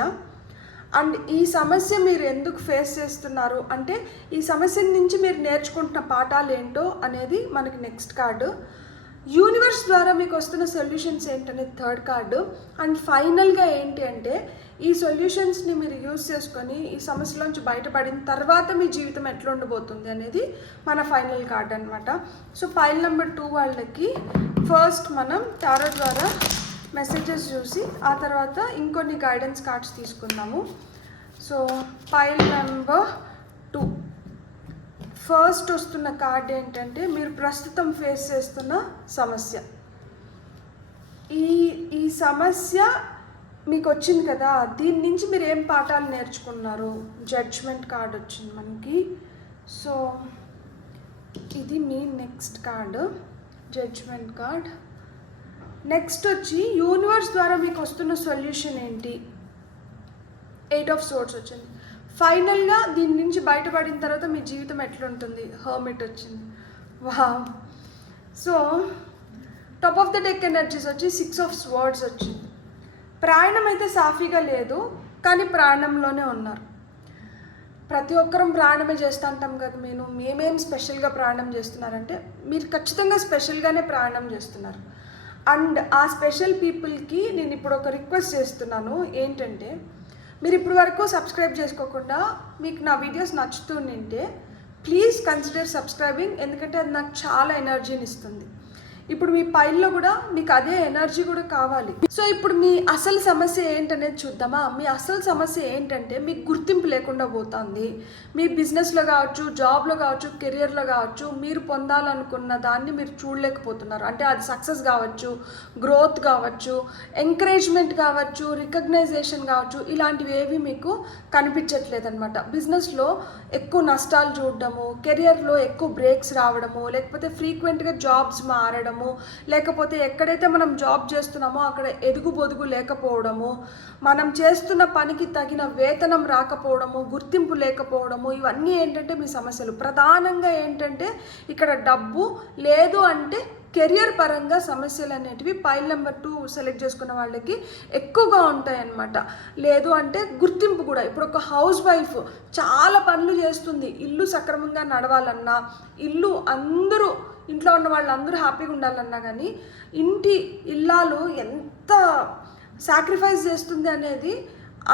అండ్ ఈ సమస్య మీరు ఎందుకు ఫేస్ చేస్తున్నారు అంటే ఈ సమస్య నుంచి మీరు నేర్చుకుంటున్న పాఠాలు ఏంటో అనేది మనకి నెక్స్ట్ కార్డు. యూనివర్స్ ద్వారా మీకు వస్తున్న సొల్యూషన్స్ ఏంటనేది థర్డ్ కార్డు. అండ్ ఫైనల్గా ఏంటి అంటే ఈ సొల్యూషన్స్ని మీరు యూజ్ చేసుకొని ఈ సమస్యలోంచి బయటపడిన తర్వాత మీ జీవితం ఎట్లా ఉండబోతుంది అనేది మన ఫైనల్ కార్డ్ అనమాట. సో పైల్ నెంబర్ 2 వాళ్ళకి ఫస్ట్ మనం టారో ద్వారా మెసేజెస్ చూసి ఆ తర్వాత ఇంకొన్ని గైడెన్స్ కార్డ్స్ తీసుకుందాము. సో పైల్ నెంబర్ 2 ఫస్ట్ వస్తున్న కార్డ్ ఏంటంటే మీరు ప్రస్తుతం ఫేస్ చేస్తున్న సమస్య. ఈ సమస్య మీకు వచ్చింది కదా, దీని నుంచి మీరు ఏం పాఠాలు నేర్చుకున్నారు. జడ్జ్మెంట్ కార్డ్ వచ్చింది మనకి. సో ఇది మీ next card, judgement card. Next వచ్చి యూనివర్స్ ద్వారా మీకు వస్తున్న సొల్యూషన్ ఏంటి? 8 ఆఫ్ సోర్డ్స్ వచ్చింది. ఫైనల్గా దీని నుంచి బయటపడిన తర్వాత మీ జీవితం ఎట్లుంటుంది? హర్మిట్ వచ్చింది. Wow. So top of the deck energies వచ్చి 6 ఆఫ్ స్వర్డ్స్ వచ్చింది. ప్రయాణం అయితే సాఫీగా లేదు, కానీ ప్రయాణంలోనే ఉన్నారు. ప్రతి ఒక్కరం ప్రయాణమే చేస్తూ ఉంటాం కదా. మేమేం స్పెషల్గా ప్రయాణం చేస్తున్నారంటే మీరు ఖచ్చితంగా స్పెషల్గానే ప్రయాణం చేస్తున్నారు. అండ్ ఆ స్పెషల్ పీపుల్కి నేను ఇప్పుడు ఒక రిక్వెస్ట్ చేస్తున్నాను. ఏంటంటే మీరు ఇప్పుడు వరకు సబ్స్క్రైబ్ చేసుకోకుండా మీకు నా వీడియోస్ నచ్చుతూ ఉంటే ప్లీజ్ కన్సిడర్ సబ్స్క్రైబింగ్, ఎందుకంటే అది నాకు చాలా ఎనర్జీని ఇస్తుంది. ఇప్పుడు మీ పైల్లో కూడా మీకు అదే ఎనర్జీ కూడా కావాలి. సో ఇప్పుడు మీ అసలు సమస్య ఏంటనేది చూద్దామా. మీ అసలు సమస్య ఏంటంటే మీకు గుర్తింపు లేకుండా పోతుంది. మీ బిజినెస్లో కావచ్చు, జాబ్లో కావచ్చు, కెరియర్లో కావచ్చు, మీరు పొందాలనుకున్న దాన్ని మీరు చూడలేకపోతున్నారు. అంటే అది సక్సెస్ కావచ్చు, గ్రోత్ కావచ్చు, ఎంకరేజ్మెంట్ కావచ్చు, రికగ్నైజేషన్ కావచ్చు, ఇలాంటివి ఏవి మీకు కనిపించట్లేదు అనమాట. బిజినెస్లో ఎక్కువ నష్టాలు చూడడము, కెరియర్లో ఎక్కువ బ్రేక్స్ రావడము, లేకపోతే ఫ్రీక్వెంట్గా జాబ్స్ మారడం, లేకపోతే ఎక్కడైతే మనం జాబ్ చేస్తున్నామో అక్కడ ఎదుగు బొదుగు లేకపోవడము, మనం చేస్తున్న పనికి తగిన వేతనం రాకపోవడము, గుర్తింపు లేకపోవడము, ఇవన్నీ ఏంటంటే మీ సమస్యలు. ప్రధానంగా ఏంటంటే ఇక్కడ డబ్బు లేదు, అంటే కెరియర్ పరంగా సమస్యలు అనేటివి పైల్ నెంబర్ 2 సెలెక్ట్ చేసుకున్న వాళ్ళకి ఎక్కువగా ఉంటాయన్నమాట. లేదు అంటే గుర్తింపు కూడా. ఇప్పుడు ఒక హౌస్ వైఫ్ చాలా పనులు చేస్తుంది, ఇల్లు సక్రమంగా నడవాలన్నా, అందరూ ఇంట్లో ఉన్న వాళ్ళందరూ హ్యాపీగా ఉండాలన్నా కానీ ఇంటి ఇల్లాలు ఎంత సాక్రిఫైస్ చేస్తుంది అనేది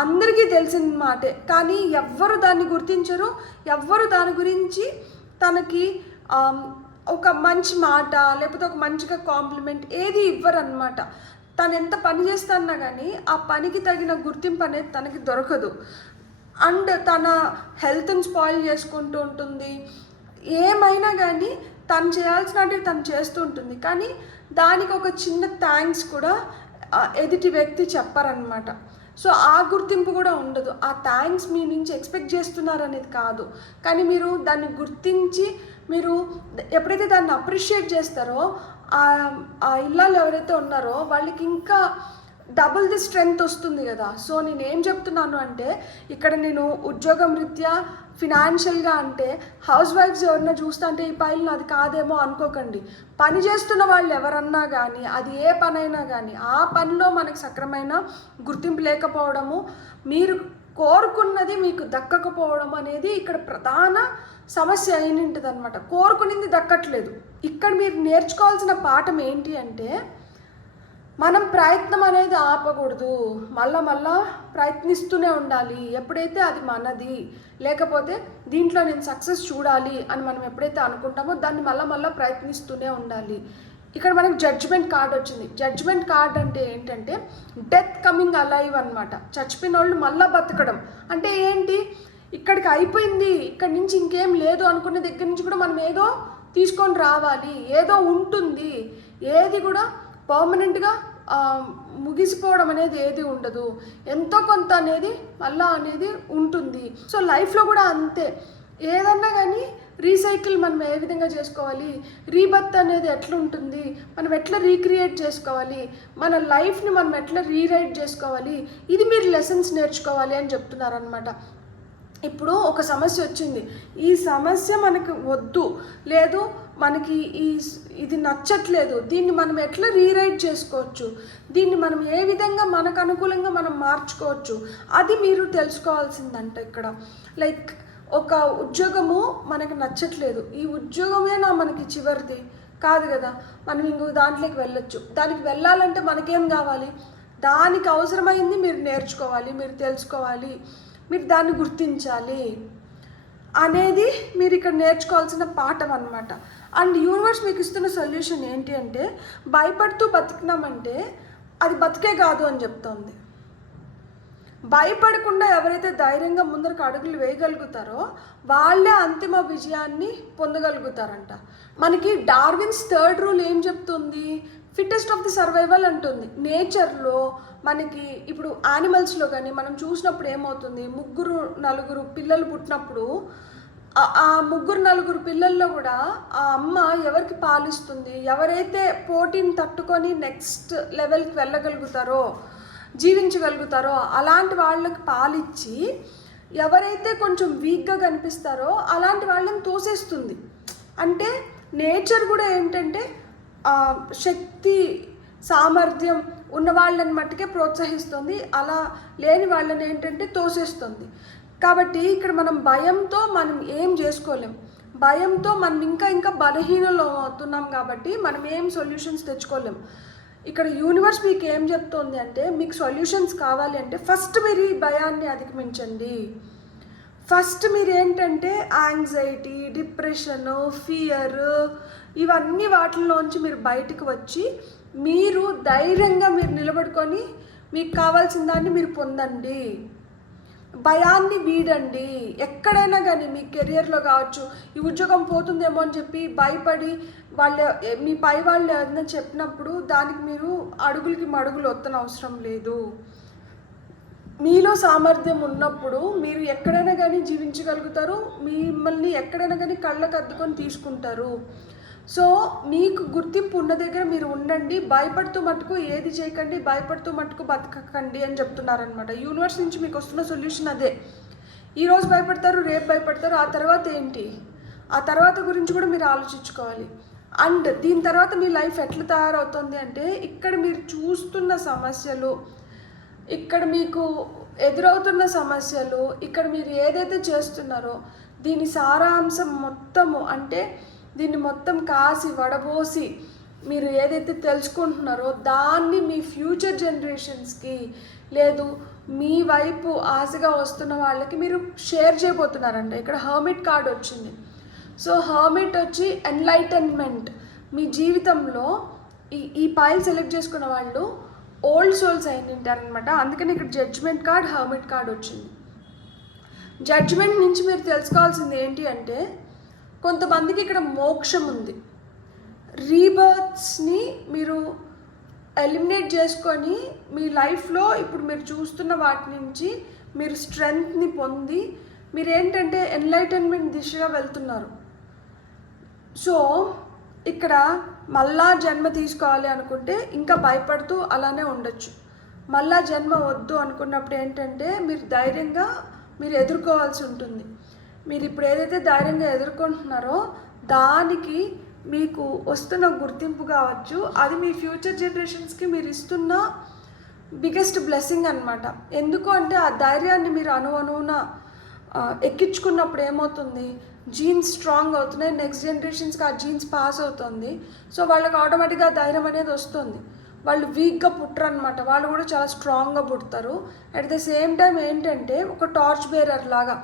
అందరికీ తెలిసిన మాటే. కానీ ఎవ్వరు దాన్ని గుర్తించరు, ఎవ్వరు దాని గురించి తనకి ఒక మంచి మాట లేకపోతే ఒక మంచిగా కాంప్లిమెంట్ ఏది ఇవ్వరు అనమాట. తను ఎంత పని చేస్తున్నా కానీ ఆ పనికి తగిన గుర్తింపు అనేది తనకి దొరకదు. అండ్ తన హెల్త్ని స్పాయిల్ చేసుకుంటూ ఉంటుంది. ఏమైనా కానీ తను చేయాల్సినవి తను చేస్తూ ఉంటుంది, కానీ దానికి ఒక చిన్న థ్యాంక్స్ కూడా ఎదుటి వ్యక్తి చెప్పారనమాట. సో ఆ గుర్తింపు కూడా ఉండదు. ఆ థ్యాంక్స్ మీ నుంచి ఎక్స్పెక్ట్ చేస్తున్నారు అనేది కాదు, కానీ మీరు దాన్ని గుర్తించి మీరు ఎప్పుడైతే దాన్ని అప్రిషియేట్ చేస్తారో ఆ ఇళ్ళలో ఎవరైతే ఉన్నారో వాళ్ళకి ఇంకా డబుల్ ది స్ట్రెంగ్త్ వస్తుంది కదా. సో నేను ఏం చెప్తున్నాను అంటే ఇక్కడ నేను ఉద్యోగం రీత్యా ఫినాన్షియల్గా అంటే హౌస్ వైఫ్స్ ఎవరన్నా చూస్తా అంటే ఈ పైలు అది కాదేమో అనుకోకండి. పని చేస్తున్న వాళ్ళు ఎవరన్నా కానీ అది ఏ పనైనా కానీ ఆ పనిలో మనకి సక్రమైన గుర్తింపు లేకపోవడము, మీరు కోరుకున్నది మీకు దక్కకపోవడం అనేది ఇక్కడ ప్రధాన సమస్య అయిన ఉంటుంది అనమాట. కోరుకునేది దక్కట్లేదు. ఇక్కడ మీరు నేర్చుకోవాల్సిన పాఠం ఏంటి అంటే మనం ప్రయత్నం అనేది ఆపకూడదు, మళ్ళా ప్రయత్నిస్తూనే ఉండాలి. ఎప్పుడైతే అది మనది, లేకపోతే దీంట్లో నేను సక్సెస్ చూడాలి అని మనం ఎప్పుడైతే అనుకుంటామో దాన్ని మళ్ళా ప్రయత్నిస్తూనే ఉండాలి. ఇక్కడ మనకు జడ్జ్మెంట్ కార్డ్ వచ్చింది. జడ్జ్మెంట్ కార్డ్ అంటే ఏంటంటే డెత్ కమింగ్ అలైవ్ అనమాట. చచ్చిపోయిన వాళ్ళు మళ్ళీ బతకడం అంటే ఏంటి? ఇక్కడికి అయిపోయింది, ఇక్కడి నుంచి ఇంకేం లేదు అనుకున్న దగ్గర నుంచి కూడా మనం ఏదో తీసుకొని రావాలి. ఏదో ఉంటుంది, ఏది కూడా పర్మనెంట్గా ముగిసిపోవడం అనేది ఏది ఉండదు. ఎంతో కొంత అనేది మళ్ళా అనేది ఉంటుంది. సో లైఫ్లో కూడా అంతే. ఏదన్నా కానీ రీసైకిల్ మనం ఏ విధంగా చేసుకోవాలి, రీబర్త్ అనేది ఎట్లా ఉంటుంది, మనం ఎట్లా రీక్రియేట్ చేసుకోవాలి, మన లైఫ్ని మనం ఎట్లా రీరైట్ చేసుకోవాలి, ఇది మీరు లెసన్స్ నేర్చుకోవాలి అని చెప్తున్నారనమాట. ఇప్పుడు ఒక సమస్య వచ్చింది, ఈ సమస్య మనకు వద్దు, లేదు మనకి ఇది నచ్చట్లేదు, దీన్ని మనం ఎట్లా రీరైట్ చేసుకోవచ్చు, దీన్ని మనం ఏ విధంగా మనకు అనుకూలంగా మనం మార్చుకోవచ్చు, అది మీరు తెలుసుకోవాల్సిందంట. ఇక్కడ లైక్ ఒక ఉద్యోగము మనకు నచ్చట్లేదు, ఈ ఉద్యోగమేనా మనకి చివరిది కాదు కదా, మనం ఇంకో దాంట్లోకి వెళ్ళొచ్చు. దానికి వెళ్ళాలంటే మనకేం కావాలి, దానికి అవసరమైంది మీరు నేర్చుకోవాలి, మీరు తెలుసుకోవాలి, మీరు దాన్ని గుర్తించాలి అనేది మీరు ఇక్కడ నేర్చుకోవాల్సిన పాఠం అనమాట. అండ్ యూనివర్స్ మీకు ఇస్తున్న సొల్యూషన్ ఏంటి అంటే భయపడుతూ బతికినామంటే అది బతికే కాదు అని చెప్తోంది. భయపడకుండా ఎవరైతే ధైర్యంగా ముందరకు అడుగులు వేయగలుగుతారో వాళ్ళే అంతిమ విజయాన్ని పొందగలుగుతారంట. మనకి డార్విన్స్ 3rd రూల్ ఏం చెప్తుంది? ఫిట్టెస్ట్ ఆఫ్ ది సర్వైవల్ అంటుంది. నేచర్లో మనకి ఇప్పుడు యానిమల్స్లో కానీ మనం చూసినప్పుడు ఏమవుతుంది, 3-4 పిల్లలు పుట్టినప్పుడు ఆ ముగ్గురు నలుగురు పిల్లల్లో కూడా ఆ అమ్మ ఎవరికి పాలిస్తుంది, ఎవరైతే పోటీని తట్టుకొని నెక్స్ట్ లెవెల్కి వెళ్ళగలుగుతారో, జీవించగలుగుతారో అలాంటి వాళ్ళకి పాలిచ్చి, ఎవరైతే కొంచెం వీక్గా కనిపిస్తారో అలాంటి వాళ్ళని తోసేస్తుంది. అంటే నేచర్ కూడా ఏంటంటే శక్తి సామర్థ్యం ఉన్న వాళ్ళని మట్టుకే ప్రోత్సహిస్తుంది, అలా లేని వాళ్ళని ఏంటంటే తోసేస్తుంది. కాబట్టి ఇక్కడ మనం భయంతో మనం ఏం చేసుకోలేం, భయంతో మనం ఇంకా బలహీనలో అవుతున్నాం. కాబట్టి మనం ఏం సొల్యూషన్స్ తెచ్చుకోలేం. ఇక్కడ యూనివర్స్ మీకు ఏం చెప్తోంది అంటే, మీకు సొల్యూషన్స్ కావాలి అంటే ఫస్ట్ మీరు ఈ భయాన్ని అధిగమించండి. ఫస్ట్ మీరు ఏంటంటే యాంగ్జైటీ, డిప్రెషను, ఫియర్ ఇవన్నీ వాటిల్లోంచి మీరు బయటకు వచ్చి మీరు ధైర్యంగా మీరు నిలబడుకొని మీకు కావాల్సిన దాన్ని మీరు పొందండి. భయాన్ని వీడండి. ఎక్కడైనా కానీ మీ కెరియర్లో కావచ్చు, ఈ ఉద్యోగం పోతుందేమో అని చెప్పి భయపడి మీ పై వాళ్ళు ఏదైనా చెప్పినప్పుడు దానికి మీరు అడుగులకి మడుగులు వత్తన అవసరం లేదు. మీలో సామర్థ్యం ఉన్నప్పుడు మీరు ఎక్కడైనా కానీ జీవించగలుగుతారు, మిమ్మల్ని ఎక్కడైనా కానీ కళ్ళకు అద్దుకొని తీసుకుంటారు. సో మీకు గుర్తింపు ఉన్న దగ్గర మీరు ఉండండి, భయపడుతూ మటుకు ఏది చేయకండి, భయపడుతూ మటుకు బతకకండి అని చెప్తున్నారనమాట. యూనివర్స్ నుంచి మీకు వస్తున్న సొల్యూషన్ అదే. ఈరోజు భయపడతారు, రేపు భయపడతారు, ఆ తర్వాత ఏంటి, ఆ తర్వాత గురించి కూడా మీరు ఆలోచించుకోవాలి. అండ్ దీని తర్వాత మీ లైఫ్ ఎట్లా తయారవుతుంది అంటే, ఇక్కడ మీరు చూస్తున్న సమస్యలు, ఇక్కడ మీకు ఎదురవుతున్న సమస్యలు, ఇక్కడ మీరు ఏదైతే చేస్తున్నారో దీని సారాంశం మొత్తము, అంటే దీన్ని మొత్తం కాసి వడబోసి మీరు ఏదైతే తెలుసుకుంటున్నారో దాన్ని మీ ఫ్యూచర్ జనరేషన్స్కి, లేదు మీ వైపు ఆశగా వస్తున్న వాళ్ళకి మీరు షేర్ చేయబోతున్నారంట. ఇక్కడ హర్మిట్ కార్డ్ వచ్చింది. సో హర్మిట్ వచ్చి ఎన్లైటన్మెంట్. మీ జీవితంలో ఈ పైల్ సెలెక్ట్ చేసుకున్న వాళ్ళు ఓల్డ్ సోల్స్ అయి ఉంటారనమాట. అందుకని ఇక్కడ జడ్జ్మెంట్ కార్డ్, హర్మిట్ కార్డ్ వచ్చింది. జడ్జ్మెంట్ నుంచి మీరు తెలుసుకోవాల్సింది ఏంటి అంటే, కొంతమందికి ఇక్కడ మోక్షం ఉంది. రీబర్త్స్ని మీరు ఎలిమినేట్ చేసుకొని మీ లైఫ్లో ఇప్పుడు మీరు చూస్తున్న వాటి నుంచి మీరు స్ట్రెంగ్త్ని పొంది మీరు ఏంటంటే ఎన్లైటన్మెంట్ దిశగా వెళ్తున్నారు. సో ఇక్కడ మళ్ళా జన్మ తీసుకోవాలి అనుకుంటే ఇంకా భయపడుతూ అలానే ఉండొచ్చు. మళ్ళా జన్మ వద్దు అనుకున్నప్పుడు ఏంటంటే మీరు ధైర్యంగా మీరు ఎదుర్కోవాల్సి ఉంటుంది. మీరు ఇప్పుడు ఏదైతే ధైర్యంగా ఎదుర్కొంటున్నారో దానికి మీకు వస్తున్న గుర్తింపు కావచ్చు, అది మీ ఫ్యూచర్ జనరేషన్స్కి మీరు ఇస్తున్న బిగ్గెస్ట్ బ్లెస్సింగ్ అనమాట. ఎందుకు అంటే ఆ ధైర్యాన్ని మీరు అణువున ఎక్కించుకున్నప్పుడు ఏమవుతుంది, జీన్స్ స్ట్రాంగ్ అవుతున్నాయి, నెక్స్ట్ జనరేషన్స్కి ఆ జీన్స్ పాస్ అవుతుంది. సో వాళ్ళకి ఆటోమేటిక్గా ధైర్యం అనేది వస్తుంది. వాళ్ళు వీక్గా పుట్టరు అనమాట, వాళ్ళు కూడా చాలా స్ట్రాంగ్గా పుడతారు. అట్ ద సేమ్ టైం ఏంటంటే ఒక టార్చ్ బేరర్ లాగా,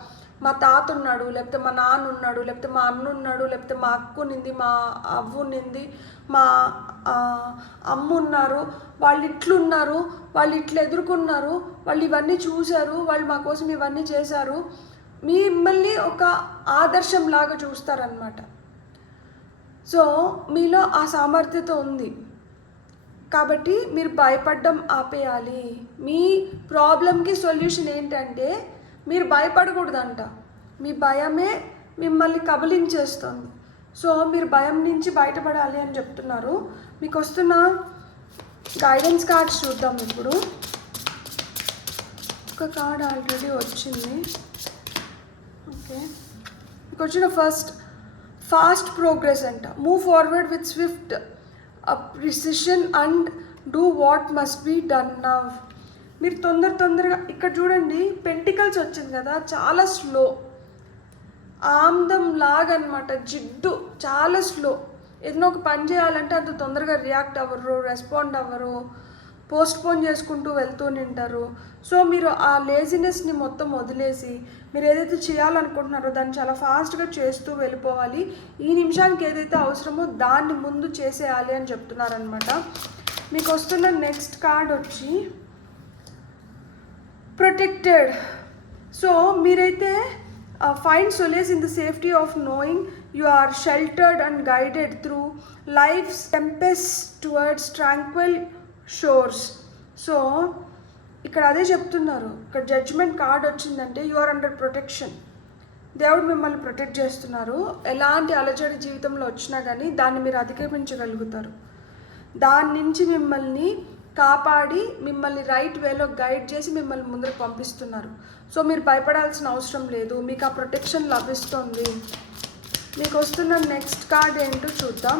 మా తాత ఉన్నాడు, లేకపోతే మా నాన్న ఉన్నాడు, లేకపోతే మా అన్న ఉన్నాడు, లేకపోతే మా అక్క ఉన్నింది, మా అవ్వ ఉన్నింది, మా అమ్మ ఉన్నారు, వాళ్ళు ఇట్లున్నారు, వాళ్ళు ఇట్లా ఎదుర్కొన్నారు, వాళ్ళు ఇవన్నీ చూశారు, వాళ్ళు మా కోసం ఇవన్నీ చేశారు, మిమ్మల్ని ఒక ఆదర్శంలాగా చూస్తారనమాట. సో మీలో ఆ సామర్థ్యత ఉంది కాబట్టి మీరు భయపడడం ఆపేయాలి. మీ ప్రాబ్లంకి సొల్యూషన్ ఏంటంటే మీరు భయపడకూడదంట. మీ భయమే మిమ్మల్ని కబలించేస్తుంది. సో మీరు భయం నుంచి బయటపడాలి అని చెప్తున్నారు. మీకు వస్తున్న గైడెన్స్ కార్డ్స్ చూద్దాం. ఇప్పుడు ఒక కార్డ్ ఆల్రెడీ వచ్చింది. ఓకే, మీకు వచ్చిన ఫాస్ట్ ప్రోగ్రెస్ అంట. Move forward with swift precision and do what must be done now. మీరు తొందరగా ఇక్కడ చూడండి, పెంటికల్స్ వచ్చింది కదా, చాలా స్లో, ఆమ్దం లాగా అనమాట, జిడ్డు, చాలా స్లో. ఏదైనా ఒక పని చేయాలంటే అంత తొందరగా రియాక్ట్ అవ్వరు, రెస్పాండ్ అవ్వరు, పోస్ట్పోన్ చేసుకుంటూ వెళ్తూ నింటారు. సో మీరు ఆ లేజినెస్ని మొత్తం వదిలేసి మీరు ఏదైతే చేయాలనుకుంటున్నారో దాన్ని చాలా ఫాస్ట్గా చేస్తూ వెళ్ళిపోవాలి. ఈ నిమిషానికి ఏదైతే అవసరమో దాన్ని ముందు చేసేయాలి అని చెప్తున్నారనమాట. మీకు వస్తున్న నెక్స్ట్ కార్డ్ వచ్చి ప్రొటెక్టెడ్. సో మీరైతే find solace in the safety of knowing you are sheltered and guided through life's tempest towards tranquil shores. So ఇక్కడ అదే చెప్తున్నారు. ఇక్కడ జడ్జ్మెంట్ కార్డ్ వచ్చిందంటే యు ఆర్ అండర్ ప్రొటెక్షన్. దేవుడు మిమ్మల్ని ప్రొటెక్ట్ చేస్తున్నారు. ఎలాంటి అలజడి జీవితంలో వచ్చినా కానీ దాన్ని మీరు అధిగమించగలుగుతారు. దాని నుంచి మిమ్మల్ని కాపాడి మిమ్మల్ని రైట్ వేలో గైడ్ చేసి మిమ్మల్ని ముందుకు పంపిస్తున్నారు. సో మీరు భయపడాల్సిన అవసరం లేదు, మీకు ఆ ప్రొటెక్షన్ లభిస్తుంది. మీకు వస్తున్న నెక్స్ట్ కార్డ్ ఏంటో చూద్దాం.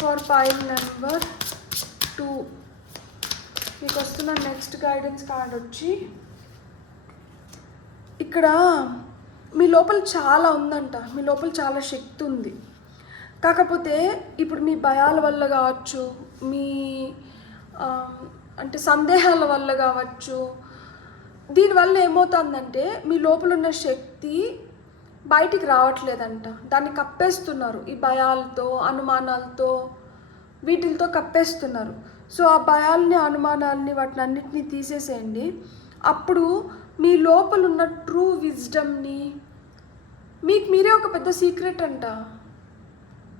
ఫర్ పైల్ నెంబర్ 2 మీకు వస్తున్న నెక్స్ట్ గైడెన్స్ కార్డ్ వచ్చి, ఇక్కడ మీ లోపల చాలా ఉందంట, మీ లోపల చాలా శక్తి ఉంది. కాకపోతే ఇప్పుడు మీ భయాల వల్ల కావచ్చు, మీ అంటే సందేహాల వల్ల కావచ్చు, దీనివల్ల ఏమవుతుందంటే మీ లోపల ఉన్న శక్తి బయటికి రావట్లేదంట. దాన్ని కప్పేస్తున్నారు ఈ భయాలతో, అనుమానాలతో, వీటితో కప్పేస్తున్నారు. సో ఆ భయాల్ని, అనుమానాలని, వాటిని అన్నిటినీ తీసేసేయండి. అప్పుడు మీ లోపల ఉన్న ట్రూ విజ్డమ్ని, మీకు మీరే ఒక పెద్ద సీక్రెట్ అంట.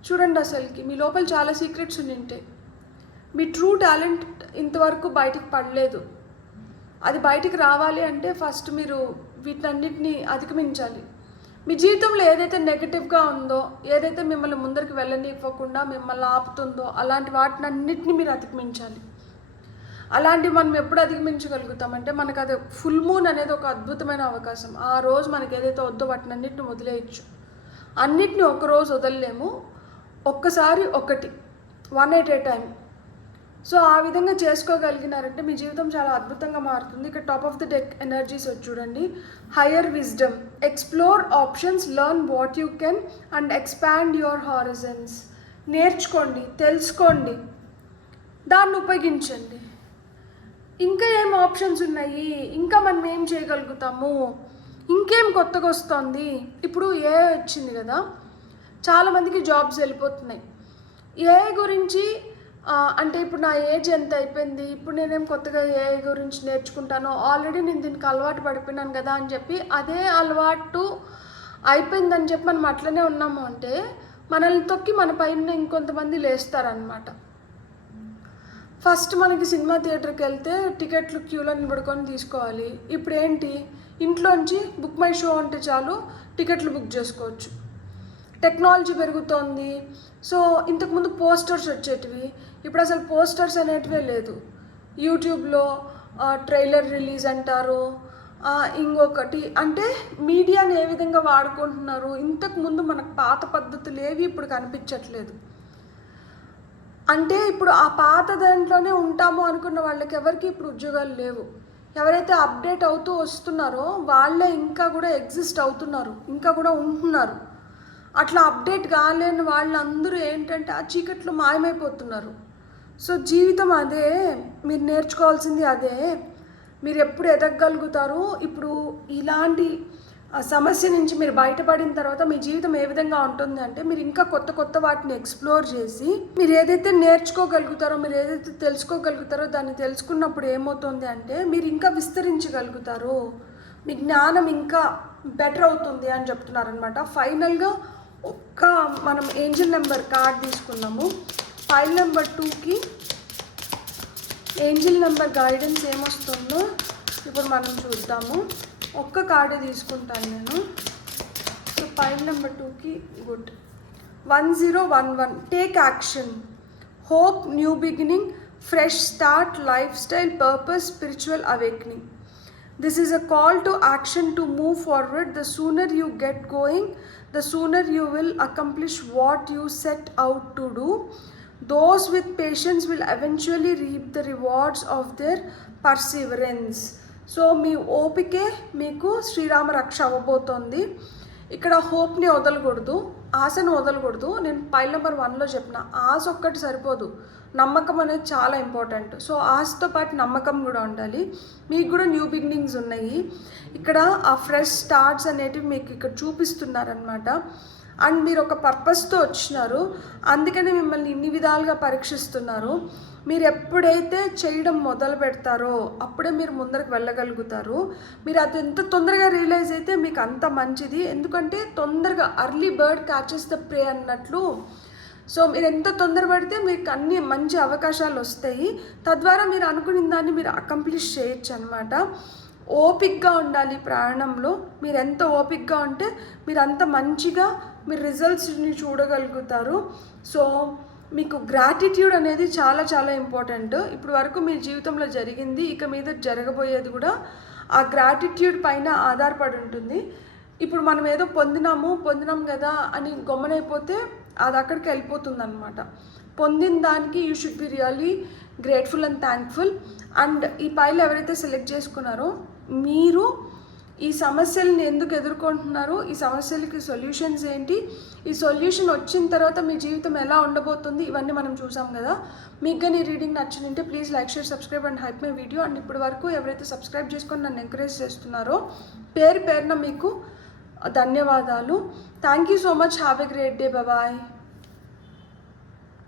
చూడండి, అసలుకి మీ లోపల చాలా సీక్రెట్స్ ఉంటాయి. మీ ట్రూ టాలెంట్ ఇంతవరకు బయటికి పడలేదు. అది బయటికి రావాలి అంటే ఫస్ట్ మీరు వీటన్నిటిని అధిగమించాలి. మీ జీవితంలో ఏదైతే నెగటివ్గా ఉందో, ఏదైతే మిమ్మల్ని ముందరికి వెళ్ళనివ్వకుండా మిమ్మల్ని ఆపుతుందో, అలాంటి వాటినన్నిటిని మీరు అధిగమించాలి. అలాంటివి మనం ఎప్పుడు అధిగమించగలుగుతామంటే, మనకు అది ఫుల్ మూన్ అనేది ఒక అద్భుతమైన అవకాశం. ఆ రోజు మనకి ఏదైతే వద్దో వాటిని అన్నిటిని వదిలేయచ్చు. అన్నిటిని ఒకరోజు వదలలేము, ఒక్కసారి ఒకటి, 1 at a time. సో ఆ విధంగా చేసుకోగలిగినారంటే మీ జీవితం చాలా అద్భుతంగా మారుతుంది. ఇక్కడ top of the deck energies వచ్చి చూడండి. Higher wisdom, explore options, learn what you can and expand your horizons. నేర్చుకోండి, తెలుసుకోండి, దాన్ని ఉపయోగించండి. ఇంకా ఏం ఆప్షన్స్ ఉన్నాయి, ఇంకా మనం ఏం చేయగలుగుతాము, ఇంకేం కొత్తగా వస్తుంది. ఇప్పుడు ఏఐ వచ్చింది కదా, చాలామందికి జాబ్స్ వెళ్ళిపోతున్నాయి. ఏఐ గురించి అంటే ఇప్పుడు నా ఏజ్ ఎంత అయిపోయింది, ఇప్పుడు నేనేం కొత్తగా ఏఐ గురించి నేర్చుకుంటాను, ఆల్రెడీ నేను దీనికి అలవాటు పడిపోయినాను కదా అని చెప్పి అదే అలవాటు అయిపోయిందని చెప్పి మనం అట్లనే ఉన్నాము అంటే మనల్ని తొక్కి మన పైన ఇంకొంతమంది లేస్తారనమాట. ఫస్ట్ మనకి సినిమా థియేటర్కి వెళ్తే టికెట్లు క్యూలో నిలబడుకొని తీసుకోవాలి. ఇప్పుడు ఏంటి, ఇంట్లోంచి బుక్ మై షో అంటే చాలు టికెట్లు బుక్ చేసుకోవచ్చు. టెక్నాలజీ పెరుగుతోంది. సో ఇంతకుముందు పోస్టర్స్ వచ్చేటివి, ఇప్పుడు అసలు పోస్టర్స్ అనేటివే లేదు. యూట్యూబ్లో ట్రైలర్ రిలీజ్ అంటారు, ఇంకొకటి అంటే మీడియాని ఏ విధంగా వాడుకుంటున్నారు. ఇంతకుముందు మనకు పాత పద్ధతులు ఏవి ఇప్పుడు కనిపించట్లేదు. అంటే ఇప్పుడు ఆ పాత దాంట్లోనే ఉంటాము అనుకున్న వాళ్ళకి ఎవరికి ఇప్పుడు ఉద్యోగాలు లేవు. ఎవరైతే అప్డేట్ అవుతూ వస్తున్నారో వాళ్ళే ఇంకా కూడా ఎగ్జిస్ట్ అవుతున్నారు, ఇంకా కూడా ఉంటున్నారు. అట్లా అప్డేట్ కాలేని వాళ్ళందరూ ఏంటంటే ఆ చీకట్లో మాయమైపోతున్నారు. సో జీవితం అదే, మీరు నేర్చుకోవాల్సింది అదే. మీరు ఎప్పుడు ఎదగగలుగుతారు. ఇప్పుడు ఇలాంటి సమస్య నుంచి మీరు బయటపడిన తర్వాత మీ జీవితం ఏ విధంగా ఉంటుంది అంటే, మీరు ఇంకా కొత్త కొత్త వాటిని ఎక్స్ప్లోర్ చేసి మీరు ఏదైతే నేర్చుకోగలుగుతారో, మీరు ఏదైతే తెలుసుకోగలుగుతారో, దాన్ని తెలుసుకున్నప్పుడు ఏమవుతుంది అంటే మీరు ఇంకా విస్తరించగలుగుతారు, మీ జ్ఞానం ఇంకా బెటర్ అవుతుంది అని చెప్తున్నారనమాట. ఫైనల్గా మనం ఏంజిల్ నెంబర్ కార్డ్ తీసుకున్నాము. ఫైల్ నెంబర్ 2కి ఏంజిల్ నెంబర్ గైడెన్స్ ఏమొస్తుందో ఇప్పుడు మనం చూద్దాము. ఒక్క కార్డు తీసుకుంటాను నేను. సో ఫైల్ నెంబర్ 2కి good 1011 take action, hope, new beginning, fresh start, life style, purpose, spiritual awakening. This is a call to action to move forward. The sooner you get going, the sooner you will accomplish what you set out to do. Those with patience will eventually reap the rewards of their perseverance. So మీ ఓపికే మీకు శ్రీరామ రక్ష అవ్వబోతోంది. ఇక్కడ హోప్ని వదలకూడదు, ఆశను వదలకూడదు. నేను file number 1లో చెప్పిన ఆశ ఒక్కటి సరిపోదు, నమ్మకం అనేది చాలా ఇంపార్టెంట్. సో ఆశతో పాటు నమ్మకం కూడా ఉండాలి. మీకు కూడా న్యూ బిగినింగ్స్ ఉన్నాయి. ఇక్కడ ఆ ఫ్రెష్ స్టార్ట్స్ అనేటివి మీకు ఇక్కడ చూపిస్తున్నారనమాట. అండ్ మీరు ఒక పర్పస్తో వచ్చినారు, అందుకని మిమ్మల్ని ఇన్ని విధాలుగా పరీక్షిస్తున్నారు. మీరు ఎప్పుడైతే చేయడం మొదలు పెడతారో అప్పుడే మీరు ముందరకు వెళ్ళగలుగుతారు. మీరు అది ఎంత తొందరగా రియలైజ్ అయితే మీకు అంత మంచిది. ఎందుకంటే తొందరగా అర్లీ బర్డ్ క్యాచెస్ ద ప్రే అన్నట్లు. సో మీరు ఎంత తొందరపడితే మీకు అన్ని మంచి అవకాశాలు వస్తాయి. తద్వారా మీరు అనుకున్న దాన్ని మీరు అకంప్లిష్ చేయొచ్చు అనమాట. ఓపిక్గా ఉండాలి ప్రయాణంలో. మీరు ఎంత ఓపిక్గా ఉంటే మీరు అంత మంచిగా మీరు రిజల్ట్స్ని చూడగలుగుతారు. సో మీకు గ్రాటిట్యూడ్ అనేది చాలా చాలా ఇంపార్టెంట్. ఇప్పుడు వరకు మీ జీవితంలో జరిగింది, ఇక మీద జరగబోయేది కూడా ఆ గ్రాటిట్యూడ్ పైన ఆధారపడి ఉంటుంది. ఇప్పుడు మనం ఏదో పొందినాం కదా అని గమ్మునైపోతే అది అక్కడికి వెళ్ళిపోతుంది అనమాట. పొందిన దానికి you should be really grateful and thankful. And ఈ పైలు ఎవరైతే సెలెక్ట్ చేసుకున్నారో మీరు ఈ సమస్యలను ఎందుకు ఎదుర్కొంటున్నారు, ఈ సమస్యలకి సొల్యూషన్స్ ఏంటి, ఈ సొల్యూషన్ వచ్చిన తర్వాత మీ జీవితం ఎలా ఉండబోతుంది, ఇవన్నీ మనం చూసాం కదా. మీకు కానీ రీడింగ్ నచ్చినంటే please like, share, subscribe and hype my video. And ఇప్పటి వరకు ఎవరైతే సబ్స్క్రైబ్ చేసుకొని నన్ను ఎంకరేజ్ చేస్తున్నారో పేరున మీకు ధన్యవాదాలు. Thank you so much. Have a great day. Bye.